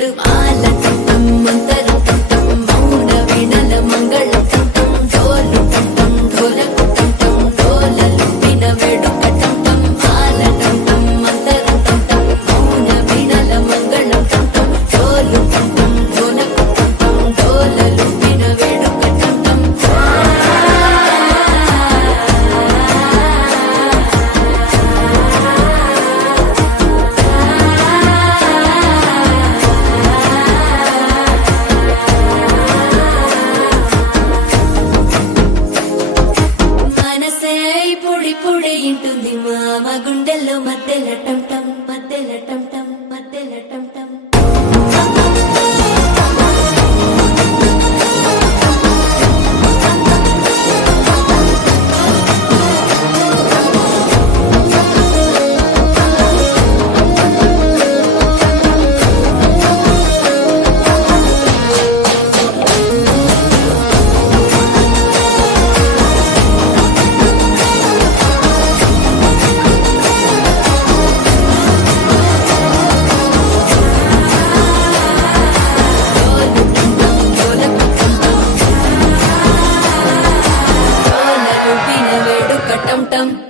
నేడు మాల టం మంతర టం మౌన వీణల మంగళ టం డోలు టం ఢోలకు టం డోలలు విన వేడుక టం మాల టం మంతర టం మౌన వీణల మంగళ టం డోలు టం ఢోలకు టం డోలలు విన వేడుక టం మనసే పొడి పొడి ఇంటుంది మామ గుండెల్లో మధ్యల టం టం మధ్యల టం టం మధ్యల టం టం